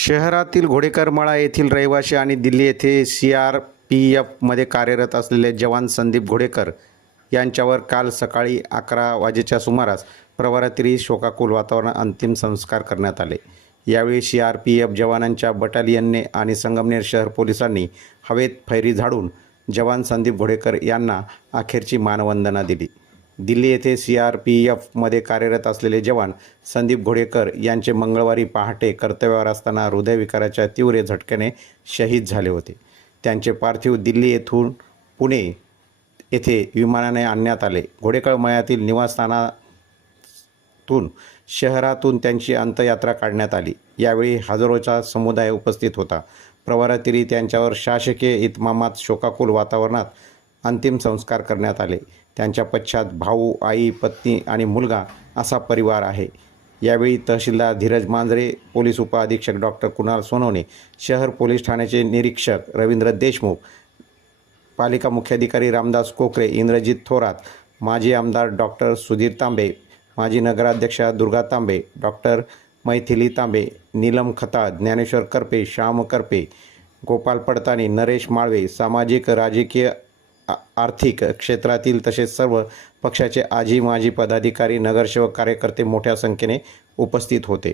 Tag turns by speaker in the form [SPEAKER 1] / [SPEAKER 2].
[SPEAKER 1] शहरातील घोडेकरमळा येथील रहिवासी आणि दिल्ली येथे सी आर पी एफमध्ये कार्यरत असलेले जवान संदीप घोडेकर यांच्यावर काल सकाळी अकरा वाजेच्या सुमारास प्रवरात्री शोकाकुल वातावरण अंतिम संस्कार करण्यात आले. यावेळी सी आर पी एफ जवानांच्या बटालियनने आणि संगमनेर शहर पोलिसांनी हवेत फैरी झाडून जवान संदीप घोडेकर यांना अखेरची मानवंदना दिली. दिल्ली येथे सी आर पी एफमध्ये कार्यरत असलेले जवान संदीप घोडेकर यांचे मंगळवारी पहाटे कर्तव्यावर असताना हृदयविकाराच्या तीव्र झटक्याने शहीद झाले होते. त्यांचे पार्थिव दिल्ली येथून पुणे येथे विमानाने आणण्यात आले. घोडेकर मयातील निवासस्थानातून शहरातून त्यांची अंत्ययात्रा काढण्यात आली. यावेळी हजारोचा समुदाय उपस्थित होता. प्रवारातील त्यांच्यावर शासकीय इतमामात शोकाकुल वातावरणात अंतिम संस्कार करण्यात आले. त्यांच्या पश्चात भाऊ आई पत्नी आणि मुलगा असा परिवार आहे. यावेळी तहसीलदार धीरज मांजरे पोलीस उपअधीक्षक डॉक्टर कुणाल सोनवणे शहर पोलीस ठाण्याचे निरीक्षक रवींद्र देशमुख पालिका मुख्याधिकारी रामदास कोकरे इंद्रजित थोरात माजी आमदार डॉक्टर सुधीर तांबे माजी नगराध्यक्षा दुर्गा तांबे डॉक्टर मैथिली तांबे नीलम खता ज्ञानेश्वर करपे श्याम करपे गोपाल पडताणी नरेश माळवे सामाजिक राजकीय आर्थिक क्षेत्रातील तसेच सर्व पक्षाचे आजी माजी पदाधिकारी नगरसेवक कार्यकर्ते मोठ्या संख्येने उपस्थित होते.